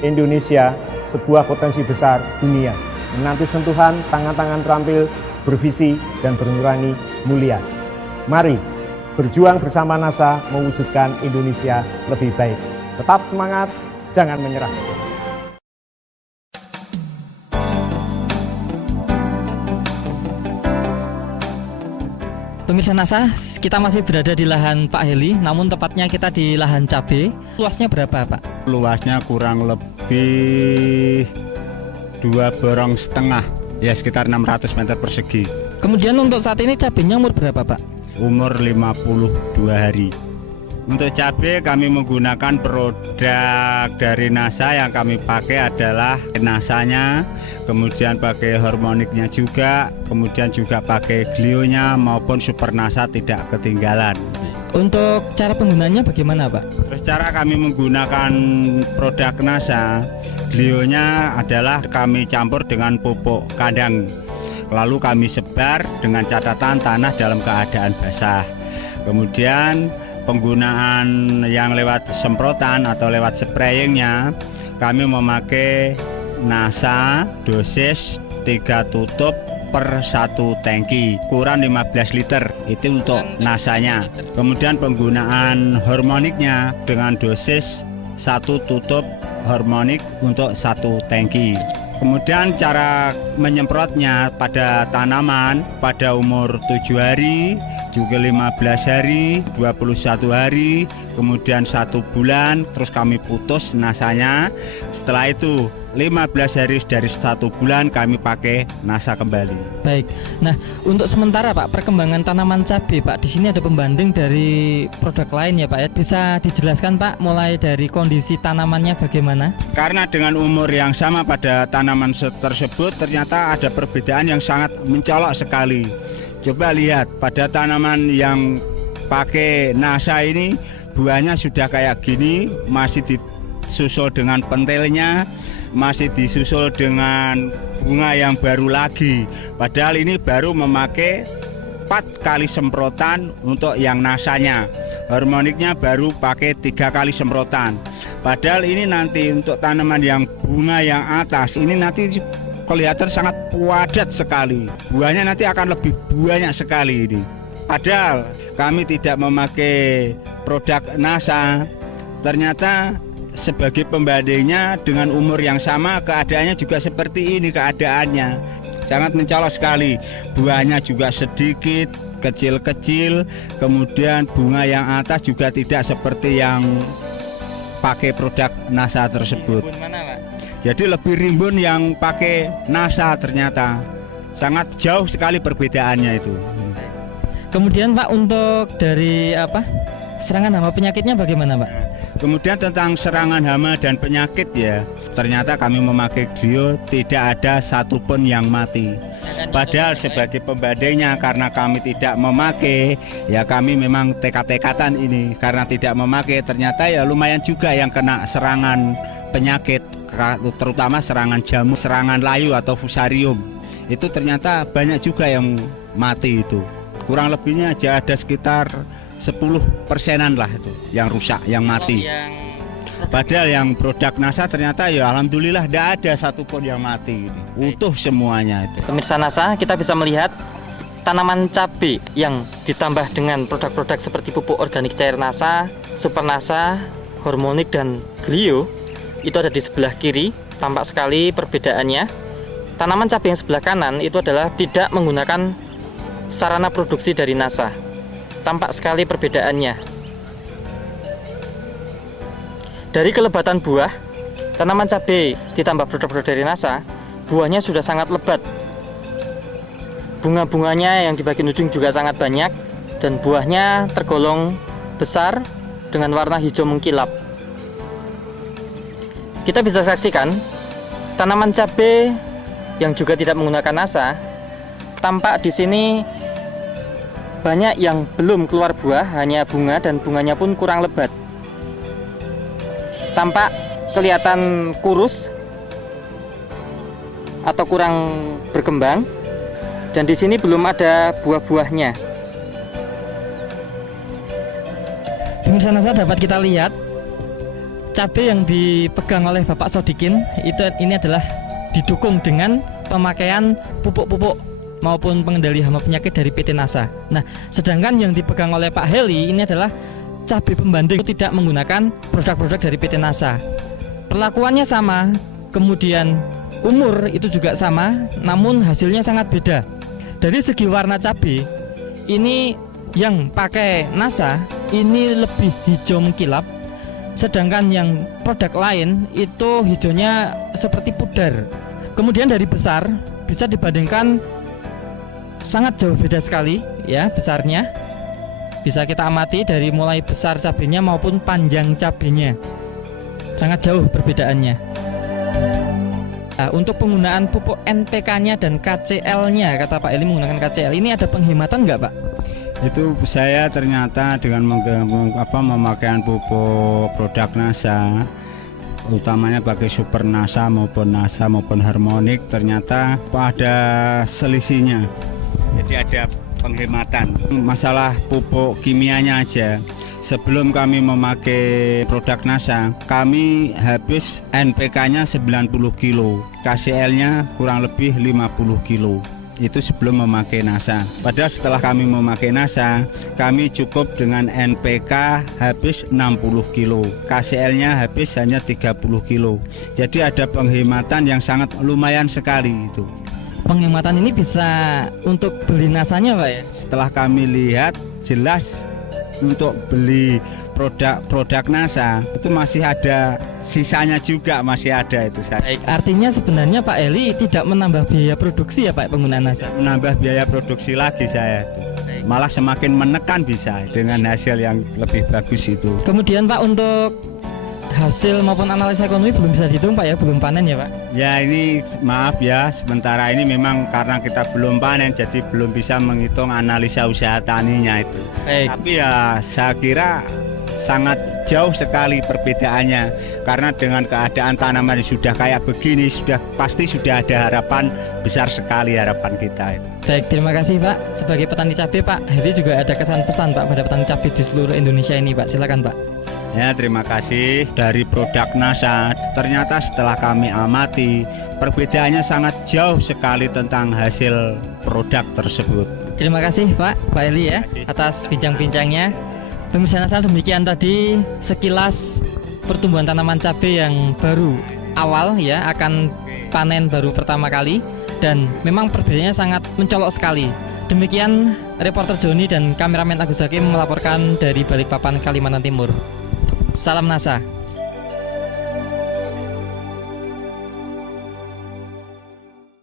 Indonesia sebuah potensi besar dunia, menanti sentuhan tangan-tangan terampil, bervisi dan bernurani mulia. Mari berjuang bersama NASA mewujudkan Indonesia lebih baik. Tetap semangat, jangan menyerah. Pemirsa NASA, kita masih berada di lahan Pak Heli, namun tepatnya kita di lahan cabai. Luasnya berapa, Pak? Luasnya kurang lebih 2,5 borong, ya sekitar 600 meter persegi. Kemudian untuk saat ini cabainya umur berapa, Pak? Umur 52 hari. Untuk cabai kami menggunakan produk dari NASA. Yang kami pakai adalah NASA-nya, kemudian pakai hormoniknya juga, kemudian juga pakai glionya maupun super NASA tidak ketinggalan. Untuk cara penggunaannya bagaimana, Pak? Terus cara kami menggunakan produk NASA, glionya adalah kami campur dengan pupuk kandang, lalu kami sebar dengan catatan tanah dalam keadaan basah. Kemudian penggunaan yang lewat semprotan atau lewat sprayingnya, kami memakai NASA dosis 3 tutup per 1 tangki, ukuran 15 liter, itu untuk NASA-nya. Kemudian penggunaan hormoniknya dengan dosis 1 tutup hormonik untuk 1 tangki. Kemudian cara menyemprotnya pada tanaman pada umur 7 hari, juga 15 hari, 21 hari, kemudian 1 bulan, terus kami putus nasanya. Setelah itu 15 hari dari 1 bulan kami pakai NASA kembali. Baik. Nah, untuk sementara Pak, perkembangan tanaman cabai Pak, di sini ada pembanding dari produk lain ya Pak ya. Bisa dijelaskan Pak, mulai dari kondisi tanamannya bagaimana? Karena dengan umur yang sama pada tanaman tersebut ternyata ada perbedaan yang sangat mencolok sekali. Coba lihat pada tanaman yang pakai NASA ini, buahnya sudah kayak gini, masih disusul dengan pentilnya, masih disusul dengan bunga yang baru lagi. Padahal ini baru memakai 4 kali semprotan untuk yang NASA-nya. Hormoniknya baru pakai 3 kali semprotan. Padahal ini nanti untuk tanaman yang bunga yang atas, ini nanti kelihatan sangat padat sekali. Buahnya nanti akan lebih banyak sekali ini. Padahal kami tidak memakai produk NASA. Ternyata sebagai pembandingnya dengan umur yang sama, keadaannya juga seperti ini keadaannya. Sangat mencolok sekali. Buahnya juga sedikit, kecil-kecil. Kemudian bunga yang atas juga tidak seperti yang pakai produk NASA tersebut. Jadi lebih rimbun yang pakai NASA ternyata. Sangat jauh sekali perbedaannya itu. Kemudian Pak, untuk dari serangan hama penyakitnya bagaimana Pak? Kemudian tentang serangan hama dan penyakit ya, ternyata kami memakai glio tidak ada satupun yang mati. Padahal sebagai pembandingnya, karena kami tidak memakai, ya kami memang tekad-tekatan ini. Karena tidak memakai, ternyata ya lumayan juga yang kena serangan penyakit, terutama serangan jamur, serangan layu atau fusarium. Itu ternyata banyak juga yang mati itu. Kurang lebihnya aja ada sekitar 10%-an lah itu yang rusak, yang mati. Padahal yang produk NASA ternyata ya alhamdulillah tidak ada satupun yang mati. Utuh semuanya itu. Pemirsa NASA, kita bisa melihat tanaman cabai yang ditambah dengan produk-produk seperti pupuk organik cair NASA, super NASA, hormonik dan glio. Itu ada di sebelah kiri, tampak sekali perbedaannya. Tanaman cabai yang sebelah kanan itu adalah tidak menggunakan sarana produksi dari NASA. Tampak sekali perbedaannya. Dari kelebatan buah, tanaman cabai ditambah produk-produk dari NASA, buahnya sudah sangat lebat. Bunga-bunganya yang di bagian ujung juga sangat banyak, dan buahnya tergolong besar dengan warna hijau mengkilap. Kita bisa saksikan tanaman cabai yang juga tidak menggunakan NASA. Tampak di sini banyak yang belum keluar buah, hanya bunga, dan bunganya pun kurang lebat. Tampak kelihatan kurus atau kurang berkembang, dan di sini belum ada buah-buahnya. Pemirsa NASA, dapat kita lihat cabai yang dipegang oleh Bapak Sodikin ini adalah didukung dengan pemakaian pupuk-pupuk maupun pengendali hama penyakit dari PT NASA. Nah, sedangkan yang dipegang oleh Pak Heli ini adalah cabai pembanding, tidak menggunakan produk-produk dari PT NASA. Perlakuannya sama, kemudian umur itu juga sama, namun hasilnya sangat beda. Dari segi warna cabai, ini yang pakai NASA ini lebih hijau mengkilap, sedangkan yang produk lain itu hijaunya seperti pudar. Kemudian dari besar bisa dibandingkan sangat jauh beda sekali ya besarnya. Bisa kita amati dari mulai besar cabenya maupun panjang cabenya. Sangat jauh perbedaannya. Nah, untuk penggunaan pupuk NPK-nya dan KCL-nya, kata Pak Eli menggunakan KCL, ini ada penghematan nggak, Pak? Itu saya ternyata dengan memakaian pupuk produk NASA, utamanya pakai Super NASA maupun Harmonic, ternyata ada selisihnya. Jadi ada penghematan. Masalah pupuk kimianya aja, sebelum kami memakai produk NASA, kami habis NPK-nya 90 kilo, KCL-nya kurang lebih 50 kilo. Itu sebelum memakai NASA. Padahal setelah kami memakai NASA, kami cukup dengan NPK habis 60 kilo, KCL-nya habis hanya 30 kilo. Jadi ada penghematan yang sangat lumayan sekali itu. Penghematan ini bisa untuk beli NASA-nya, Pak ya? Setelah kami lihat, jelas untuk beli produk NASA itu masih ada sisanya juga, masih ada itu. Baik, artinya sebenarnya Pak Eli tidak menambah biaya produksi ya Pak penggunaan NASA? Menambah biaya produksi lagi saya. Malah semakin menekan bisa dengan hasil yang lebih bagus itu. Kemudian Pak, untuk hasil maupun analisa ekonomi belum bisa dihitung Pak ya, belum panen ya Pak? Ya ini maaf ya, sementara ini memang karena kita belum panen jadi belum bisa menghitung analisa usaha taninya itu. Baik. Tapi ya saya kira sangat jauh sekali perbedaannya, karena dengan keadaan tanaman yang sudah kayak begini pasti sudah ada harapan besar sekali, harapan kita itu. Baik, terima kasih Pak. Sebagai petani cabai Pak Hedi juga ada kesan pesan Pak pada petani cabai di seluruh Indonesia ini Pak, silakan Pak. Ya, terima kasih. Dari produk NASA, ternyata setelah kami amati, perbedaannya sangat jauh sekali tentang hasil produk tersebut. Terima kasih Pak Eli ya atas bincang-bincangnya. Pemirsa NASA, demikian tadi sekilas pertumbuhan tanaman cabai yang baru awal ya, akan panen baru pertama kali, dan memang perbedaannya sangat mencolok sekali. Demikian reporter Joni dan kameramen Agus Hakim melaporkan dari Balikpapan, Kalimantan Timur. Salam NASA.